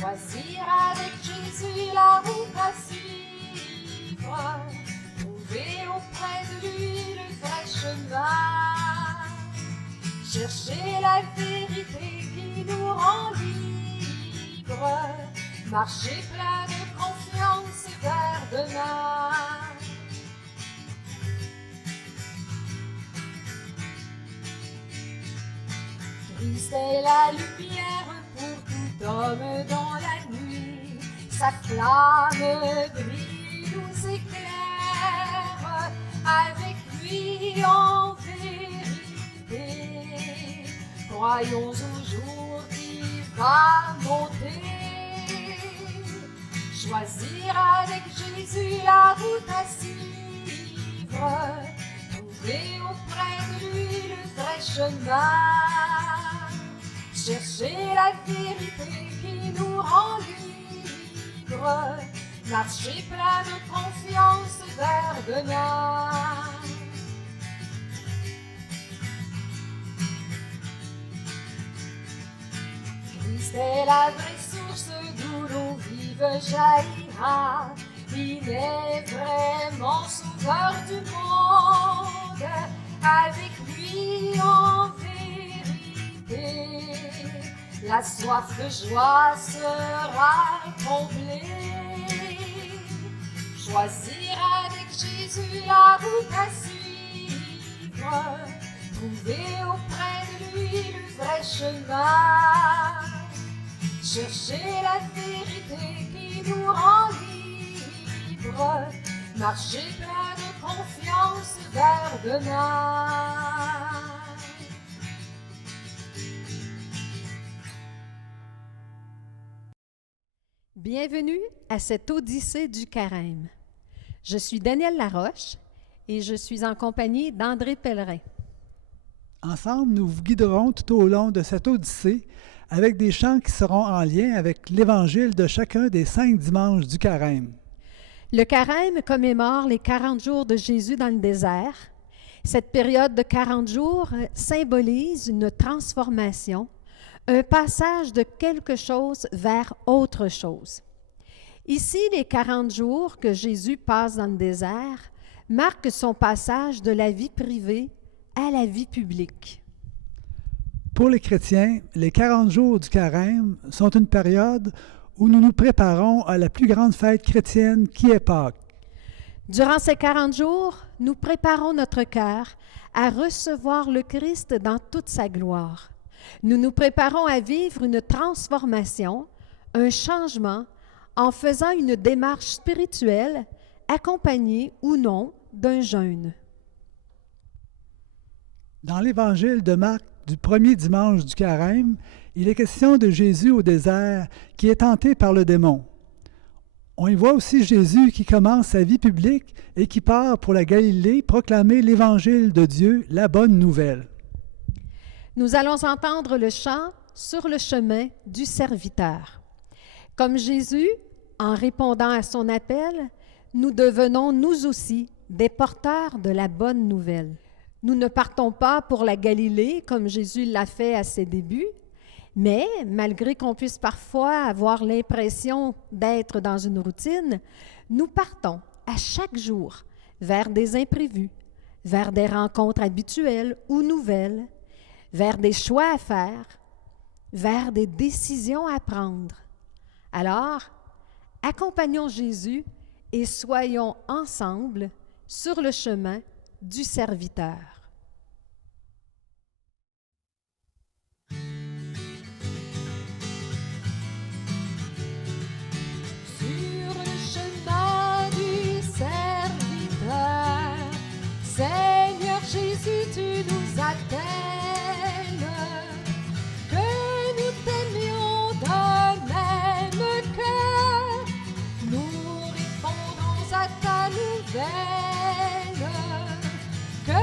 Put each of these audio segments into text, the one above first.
Choisir avec Jésus la route à suivre, trouver auprès de lui le vrai chemin, chercher la vérité qui nous rend libres, marcher plein de confiance vers demain. Christ est la lumière pour tout homme dans la nuit, sa flamme brille, nous éclaire, avec lui en vérité. Croyons au jour qui va monter, choisir avec Jésus la route à suivre, trouver auprès de lui le vrai chemin, chercher la vérité qui nous rend libres, marcher plein de confiance vers demain. Christ est la vraie source d'où l'eau vive jaillira. Il est vraiment sauveur du monde, avec lui en vérité. La soif de joie sera comblée. Choisir avec Jésus la route à suivre, trouver auprès de lui le vrai chemin, chercher la vérité qui nous rend libres, marcher plein de confiance vers demain. Bienvenue à cette Odyssée du Carême. Je suis Danielle Laroche et je suis en compagnie d'André Pellerin. Ensemble, nous vous guiderons tout au long de cette Odyssée avec des chants qui seront en lien avec l'Évangile de chacun des 5 dimanches du Carême. Le Carême commémore les 40 jours de Jésus dans le désert. Cette période de 40 jours symbolise une transformation, un passage de quelque chose vers autre chose. Ici, les 40 jours que Jésus passe dans le désert marquent son passage de la vie privée à la vie publique. Pour les chrétiens, les 40 jours du Carême sont une période où nous nous préparons à la plus grande fête chrétienne qui est Pâques. Durant ces 40 jours, nous préparons notre cœur à recevoir le Christ dans toute sa gloire. Nous nous préparons à vivre une transformation, un changement, en faisant une démarche spirituelle, accompagnée ou non d'un jeûne. Dans l'Évangile de Marc du premier dimanche du Carême, il est question de Jésus au désert qui est tenté par le démon. On y voit aussi Jésus qui commence sa vie publique et qui part pour la Galilée proclamer l'Évangile de Dieu, la bonne nouvelle. Nous allons entendre le chant « Sur le chemin du serviteur ». Comme Jésus, en répondant à son appel, nous devenons nous aussi des porteurs de la bonne nouvelle. Nous ne partons pas pour la Galilée comme Jésus l'a fait à ses débuts, mais malgré qu'on puisse parfois avoir l'impression d'être dans une routine, nous partons à chaque jour vers des imprévus, vers des rencontres habituelles ou nouvelles, vers des choix à faire, vers des décisions à prendre. Alors, accompagnons Jésus et soyons ensemble sur le chemin du serviteur. Sur le chemin du serviteur, Seigneur Jésus, tu nous appelles, que nous t'aimions d'un même cœur, nous répondrons à ta nouvelle, que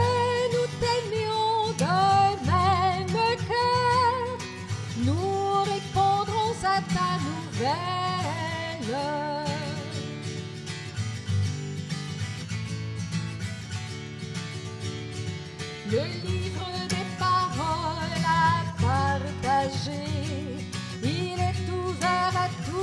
nous t'aimions d'un même cœur, nous répondrons à ta nouvelle. Le livre des paroles à partager, il est ouvert à tous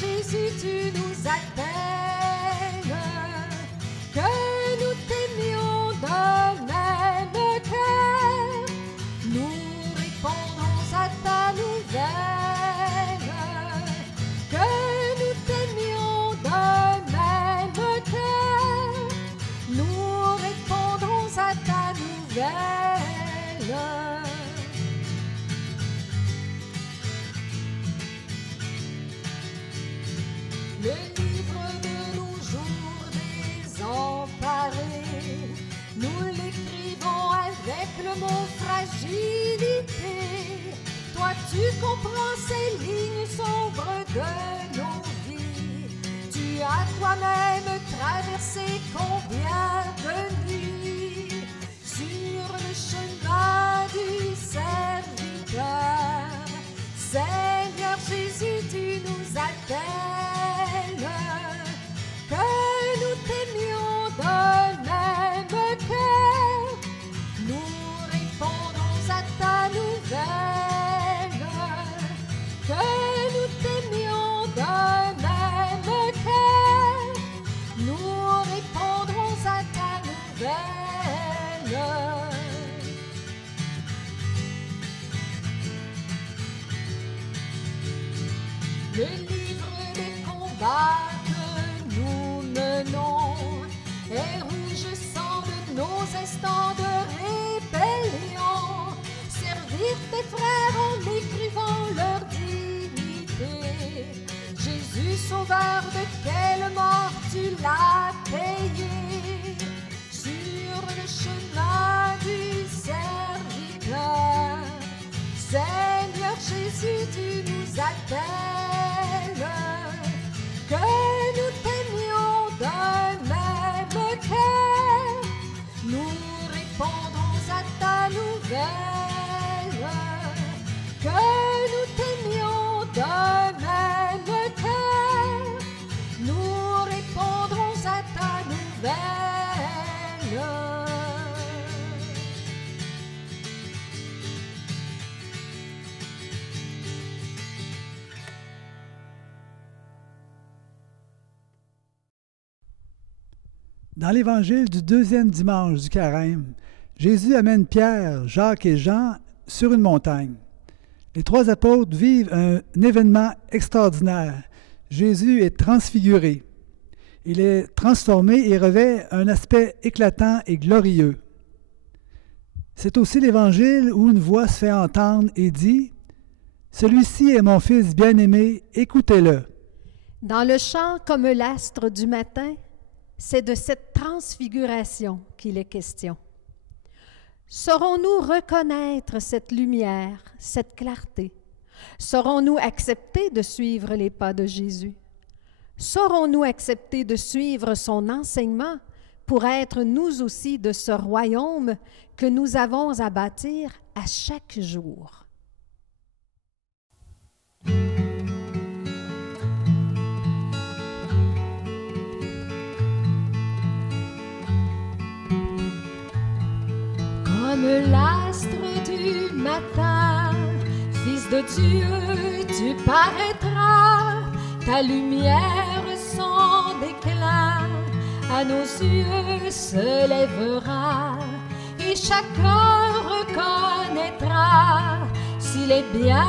Jésus, tu nous appelles, que nous t'aimions de même cœur. Nous répondons à ta nouvelle, que nous t'aimions de même cœur. Nous répondons à ta nouvelle. Le livre de nos jours désemparés, nous l'écrivons avec le mot fragilité. Toi, tu comprends ces lignes sombres de nos vies. Tu as toi-même traversé combien de nuits sur le chemin du serviteur. Seigneur Jésus, tu nous appelles, que nous t'aimions de même cœur. Nous répondons à ta nouvelle, que nous t'aimions de même cœur. Nous répondrons à ta nouvelle. Le livre des combats que nous menons est rouge sang de nos instants de rébellion. Servir tes frères en écrivant leur dignité. Jésus, sauveur, de quelle mort tu l'as payé sur le chemin du serviteur. Seigneur Jésus, tu nous appelles, que nous t'aimions de même cœur. Nous répondons à ta nouvelle, que nous t'aimions de même cœur. Nous répondrons à ta nouvelle. Dans l'évangile du deuxième dimanche du Carême, Jésus amène Pierre, Jacques et Jean sur une montagne. Les trois apôtres vivent un événement extraordinaire. Jésus est transfiguré. Il est transformé et revêt un aspect éclatant et glorieux. C'est aussi l'évangile où une voix se fait entendre et dit « Celui-ci est mon Fils bien-aimé, écoutez-le. » Dans le chant comme l'astre du matin, c'est de cette transfiguration qu'il est question. Saurons-nous reconnaître cette lumière, cette clarté? Saurons-nous accepter de suivre les pas de Jésus? Saurons-nous accepter de suivre son enseignement pour être nous aussi de ce royaume que nous avons à bâtir à chaque jour? Comme l'astre du matin, Fils de Dieu, tu paraîtras, ta lumière sans déclin à nos yeux se lèvera, et chacun reconnaîtra s'il est bien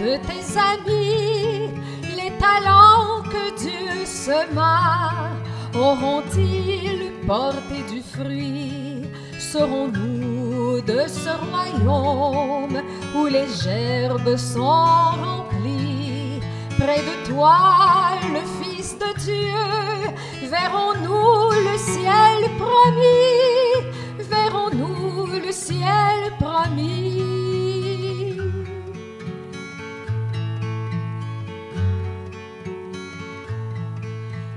de tes amis. Les talents que Dieu sema auront-ils porté du fruit? Serons-nous de ce royaume où les gerbes sont remplies? Près de toi, le Fils de Dieu, verrons-nous le ciel promis? Verrons-nous le ciel promis?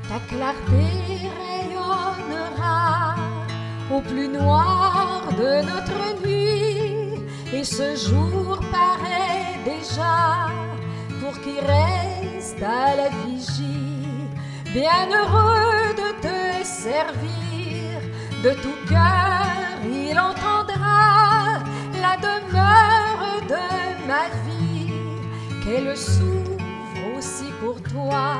Ta clarté rayonnera au plus noir de notre nuit, et ce jour paraît déjà pour qui reste à la vigie. Bienheureux de te servir, de tout cœur il entendra la demeure de ma vie, qu'elle s'ouvre aussi pour toi,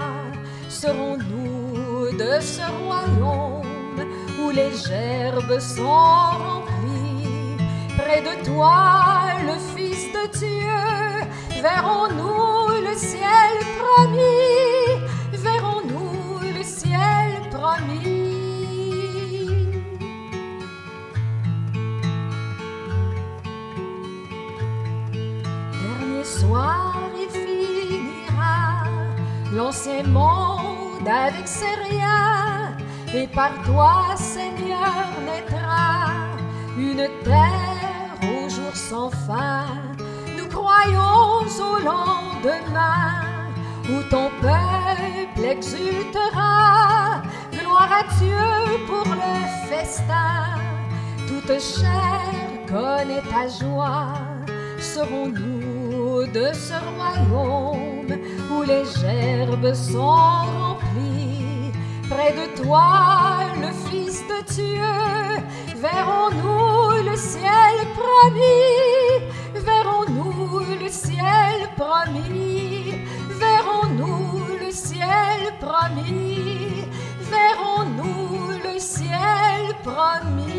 serons-nous de ce royaume où les gerbes sont remplies? Près de toi, le Fils de Dieu, verrons-nous le ciel promis? Verrons-nous le ciel promis? Dernier soir, il finira l'ancien monde avec ses riens, et par toi, Seigneur, naîtra une terre au jour sans fin. Nous croyons au lendemain où ton peuple exultera. Gloire à Dieu pour le festin. Toute chair connaît ta joie. Serons-nous de ce royaume où les gerbes sont remplies? Près de toi, le Fils de Dieu, verrons-nous le ciel promis? Verrons-nous le ciel promis? Verrons-nous le ciel promis? Verrons-nous le ciel promis?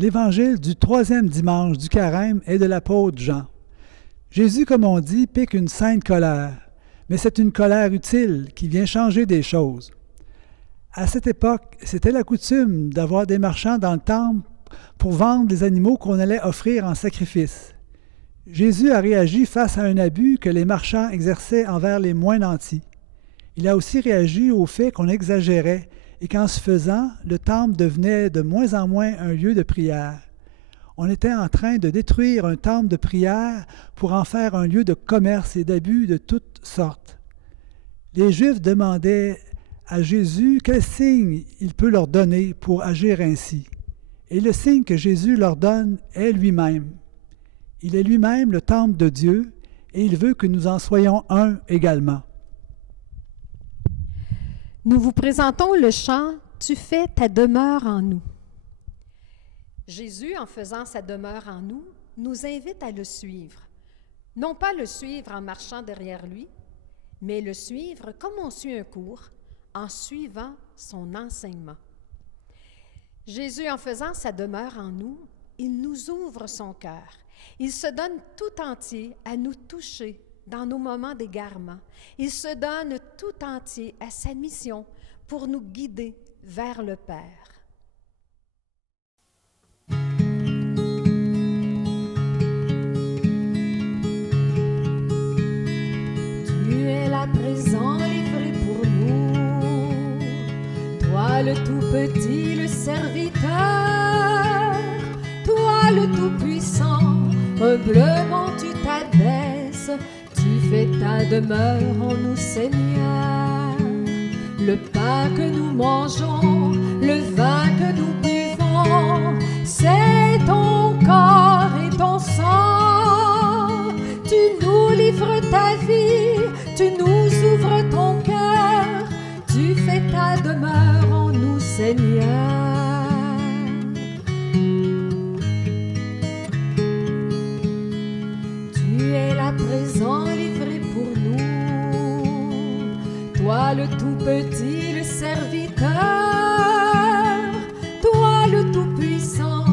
L'évangile du troisième dimanche du carême est de l'apôtre Jean. Jésus, comme on dit, pique une sainte colère, mais c'est une colère utile qui vient changer des choses. À cette époque, c'était la coutume d'avoir des marchands dans le temple pour vendre les animaux qu'on allait offrir en sacrifice. Jésus a réagi face à un abus que les marchands exerçaient envers les moins nantis. Il a aussi réagi au fait qu'on exagérait et qu'en ce faisant, le temple devenait de moins en moins un lieu de prière. On était en train de détruire un temple de prière pour en faire un lieu de commerce et d'abus de toutes sortes. Les Juifs demandaient à Jésus quel signe il peut leur donner pour agir ainsi. Et le signe que Jésus leur donne est lui-même. Il est lui-même le temple de Dieu et il veut que nous en soyons un également. Nous vous présentons le chant « Tu fais ta demeure en nous ». Jésus, en faisant sa demeure en nous, nous invite à le suivre. Non pas le suivre en marchant derrière lui, mais le suivre comme on suit un cours, en suivant son enseignement. Jésus, en faisant sa demeure en nous, il nous ouvre son cœur. Il se donne tout entier à nous toucher dans nos moments d'égarement. Il se donne tout entier à sa mission pour nous guider vers le Père. Tu es là présent, livré pour nous, toi le tout petit, le serviteur, toi le tout puissant, humblement tu t'abaisses. Tu fais ta demeure en nous, Seigneur. Le pain que nous mangeons, le vin que nous buvons, c'est ton corps et ton sang. Tu nous livres ta vie, tu nous ouvres ton cœur. Tu fais ta demeure en nous, Seigneur. Tu es là présent, livré pour nous, toi le tout petit, le serviteur, toi le tout puissant,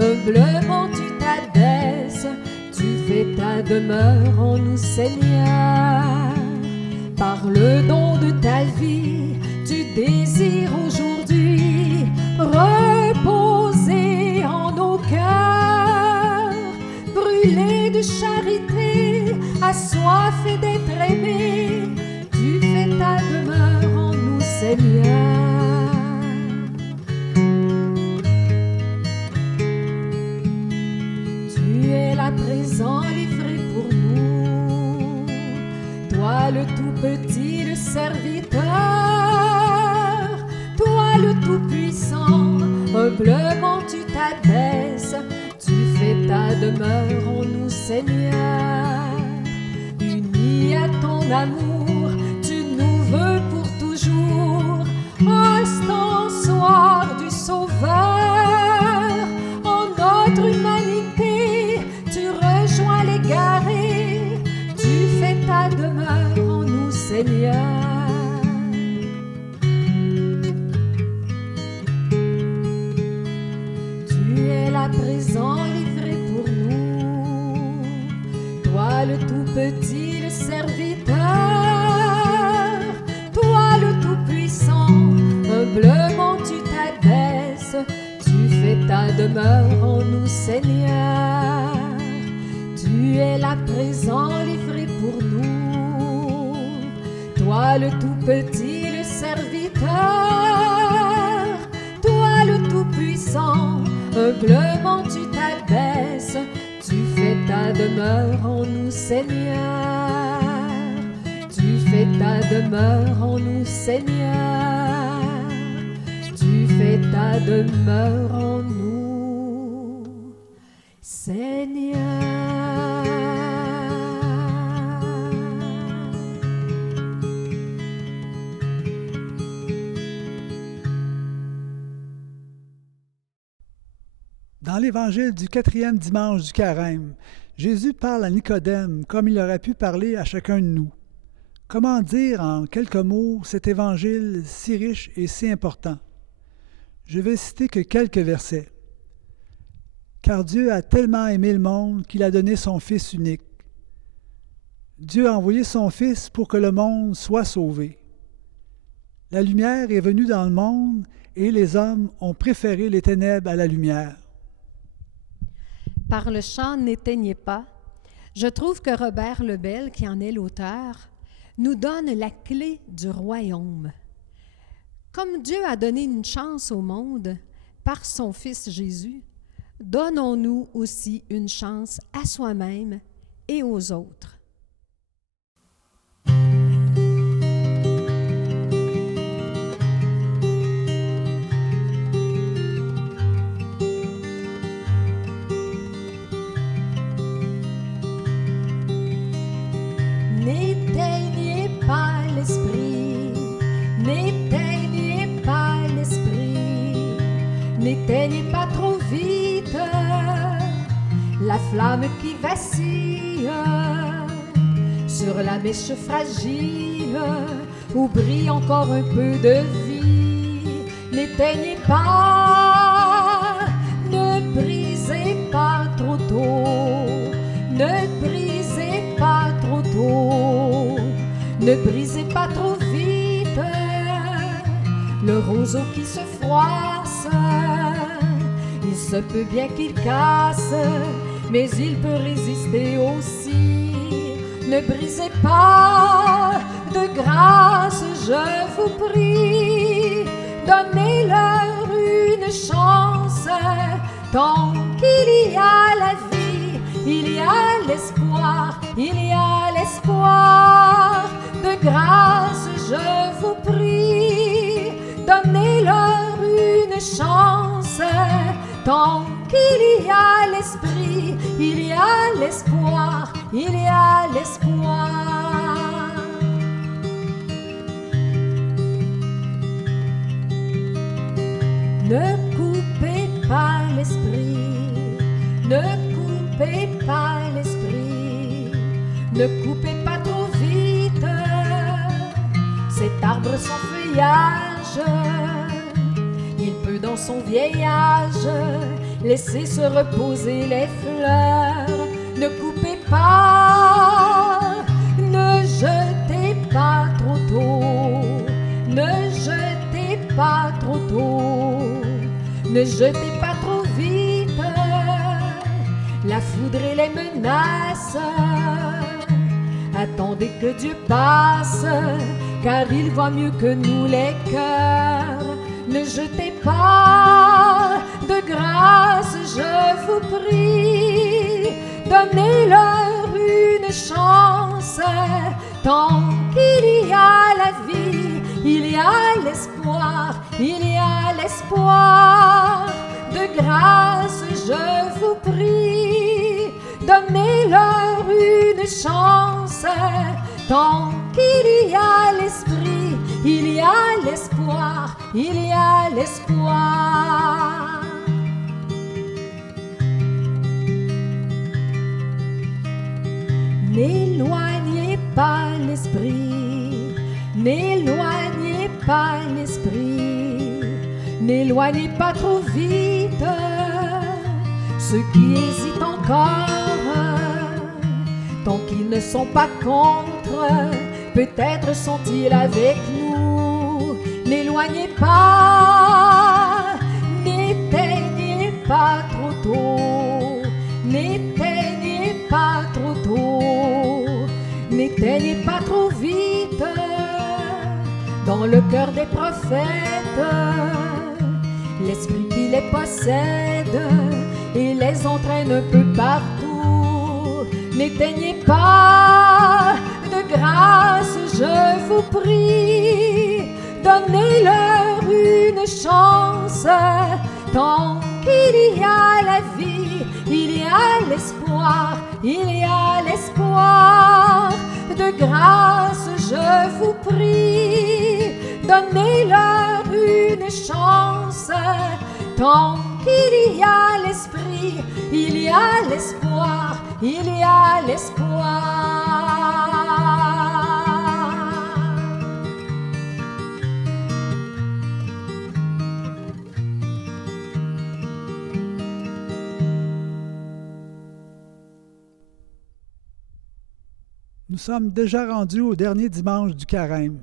humblement tu t'abaisses, tu fais ta demeure en nous, Seigneur. Par le don de ta vie, tu désires aujourd'hui reposer en nos cœurs, brûler de charité, assoiffé d'être aimé. Tu fais ta demeure en nous, Seigneur. Tu es là présent, livré pour nous, toi le tout petit, le serviteur, toi le tout puissant, humblement tu t'abaisses. Tu fais ta demeure en nous, Seigneur. Unis à ton amour, tu nous veux pour toujours. petit, le serviteur, toi le tout-puissant, humblement tu t'abaisses, tu fais ta demeure en nous, Seigneur. Tu es là présent, livré pour nous, toi le tout-petit, le serviteur, toi le tout-puissant, humblement tu t'abaisses, tu fais ta demeure en nous, Seigneur. Tu fais ta demeure en nous, Seigneur. Tu fais ta demeure en nous, Seigneur. Dans l'évangile du 4e dimanche du Carême, Jésus parle à Nicodème comme il aurait pu parler à chacun de nous. Comment dire en quelques mots cet évangile si riche et si important? Je vais citer que quelques versets. Car Dieu a tellement aimé le monde qu'il a donné son Fils unique. Dieu a envoyé son Fils pour que le monde soit sauvé. La lumière est venue dans le monde et les hommes ont préféré les ténèbres à la lumière. Par le chant « N'éteignez pas », je trouve que Robert Lebel, qui en est l'auteur, nous donne la clé du royaume. Comme Dieu a donné une chance au monde par son Fils Jésus, donnons-nous aussi une chance à soi-même et aux autres. N'éteignez pas l'esprit, n'éteignez pas l'esprit, n'éteignez pas trop vite la flamme qui vacille sur la mèche fragile où brille encore un peu de vie. N'éteignez pas, ne brisez pas trop tôt, ne brisez pas trop tôt, ne brisez pas trop vite le roseau qui se froisse. Il se peut bien qu'il casse, mais il peut résister aussi. Ne brisez pas, de grâce je vous prie, donnez-leur une chance. Tant qu'il y a la vie, il y a l'espoir, il y a l'espoir. De grâce je vous prie, donnez-leur une chance. Tant qu'il y a l'esprit, il y a l'espoir, il y a l'espoir. Ne coupez pas l'esprit, ne coupez pas l'esprit, ne coupez pas trop vite cet arbre sans feuillage. Il peut dans son vieillage laisser se reposer les fleurs. Ne coupez pas, ne jetez pas trop tôt, ne jetez pas trop tôt, ne jetez pas trop vite la foudre et les menaces. Attendez que Dieu passe, car il voit mieux que nous les cœurs. Ne jetez pas, de grâce je vous prie, donnez-leur une chance. Tant qu'il y a la vie, il y a l'espoir, il y a l'espoir. De grâce je vous prie, donnez-leur une chance. Tant qu'il y a l'esprit, il y a l'espoir, il y a l'espoir. N'éloignez pas l'esprit, n'éloignez pas l'esprit, n'éloignez pas trop vite ceux qui hésitent encore. tant qu'ils ne sont pas contre, peut-être sont-ils avec nous. N'éloignez pas, n'éteignez pas trop tôt, n'éteignez pas trop tôt, n'éteignez pas trop vite dans le cœur des prophètes l'esprit qui les possède et les entraîne un peu partout. N'éteignez pas de grâce, je vous prie, donnez-leur une chance. Tant qu'il y a la vie, il y a l'espoir, il y a l'espoir. De grâce, je vous prie, donnez-leur une chance. Tant qu'il y a l'esprit, il y a l'espoir, il y a l'espoir. Nous sommes déjà rendus au dernier dimanche du carême.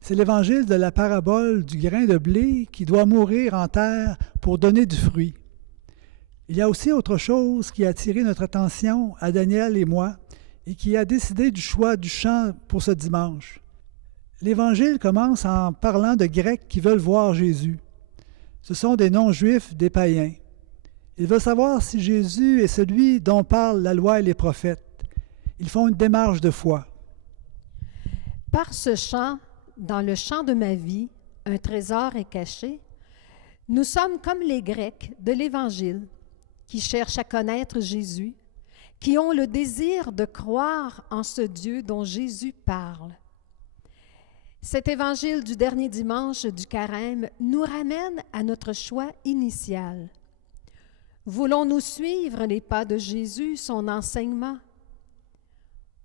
C'est l'évangile de la parabole du grain de blé qui doit mourir en terre pour donner du fruit. Il y a aussi autre chose qui a attiré notre attention à Daniel et moi et qui a décidé du choix du chant pour ce dimanche. L'évangile commence en parlant de Grecs qui veulent voir Jésus. Ce sont des non-juifs, des païens. Ils veulent savoir si Jésus est celui dont parlent la loi et les prophètes. Ils font une démarche de foi. Par ce chant, dans le chant de ma vie, un trésor est caché. Nous sommes comme les Grecs de l'Évangile qui cherchent à connaître Jésus, qui ont le désir de croire en ce Dieu dont Jésus parle. Cet évangile du dernier dimanche du carême nous ramène à notre choix initial. Voulons-nous suivre les pas de Jésus, son enseignement?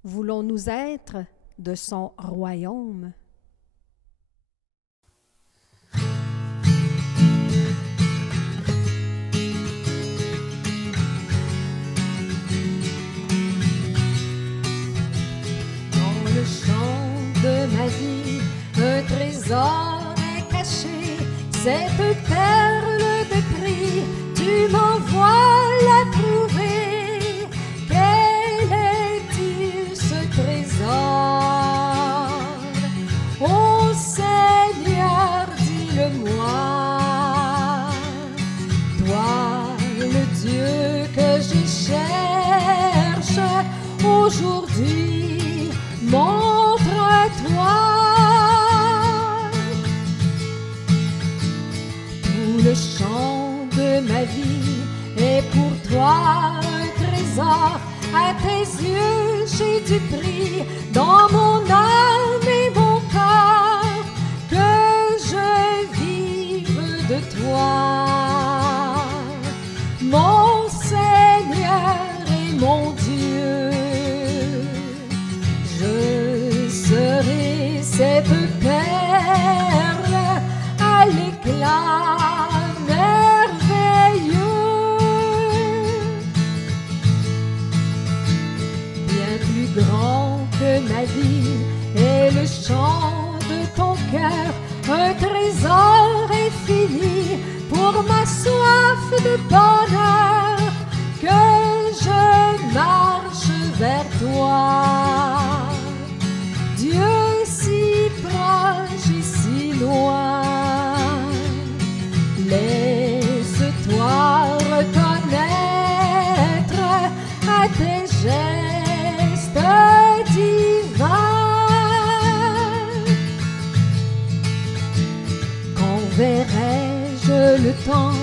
Voulons-nous être de son royaume? Dans le champ de ma vie, un trésor est caché, cette perle de prix, tu m'envoies la trouver. Trésor, ô Seigneur, dis-le-moi, toi, le Dieu que je cherche, aujourd'hui, montre-toi. Tout le champ de ma vie est pour toi un trésor. À tes yeux, j'ai du prix dans mon âme et mon corps, que je vive de toi, mon Seigneur et mon Dieu. Je serai cette perle à l'éclat merveilleux. Grand que ma vie et le chant de ton cœur, un trésor infini pour ma soif de bonheur, que je marche vers toi. Dieu si proche et si loin, laisse-toi reconnaître à tes gestes divin. Quand verrai-je le temps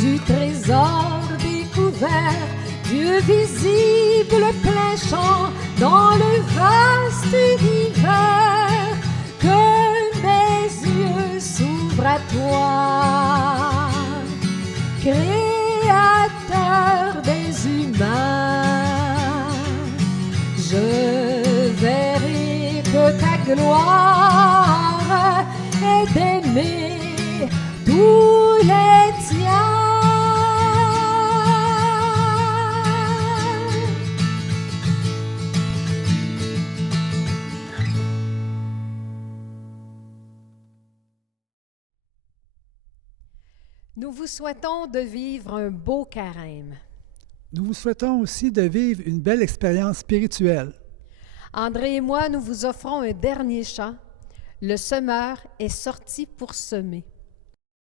du trésor découvert, Dieu visible plein champ dans le vaste univers, que mes yeux s'ouvrent à toi, Créateur des humains. Je verrai que ta gloire est d'aimer tous les tiens. Nous vous souhaitons de vivre un beau carême. Nous vous souhaitons aussi de vivre une belle expérience spirituelle. André et moi, nous vous offrons un dernier chant. Le semeur est sorti pour semer.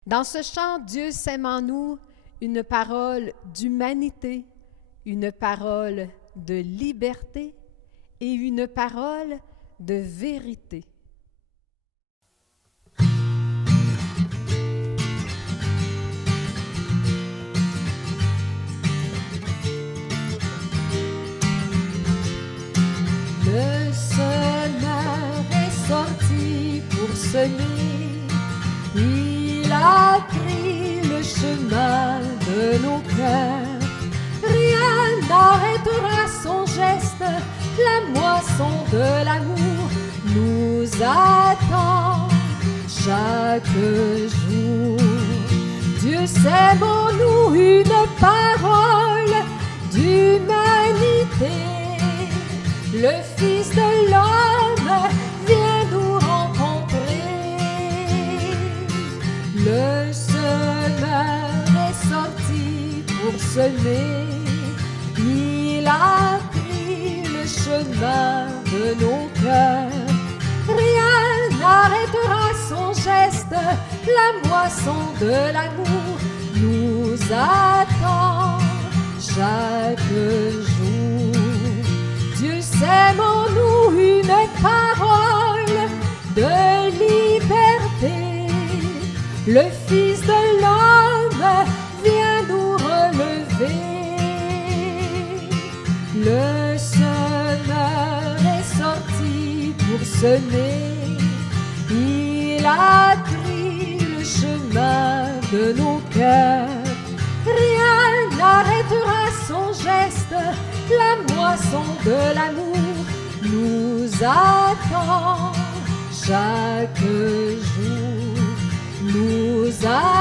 Dans ce chant, Dieu sème en nous une parole d'humanité, une parole de liberté et une parole de vérité. Le semeur est sorti pour semer, il a pris le chemin de nos cœurs. Rien n'arrêtera son geste, la moisson de l'amour nous attend chaque jour. Dieu sème en nous une parole d'humanité. Le Fils de l'homme vient nous rencontrer. Le semeur est sorti pour semer. Il a pris le chemin de nos cœurs. Rien n'arrêtera son geste. La moisson de l'amour nous attend chaque jour. Dieu sème en nous une parole de liberté. Le Fils de l'homme vient nous relever. Le semeur est sorti pour semer. Il a pris le chemin de nos cœurs. Rien n'arrêtera son geste. La moisson de l'amour nous attend chaque jour. Nous attend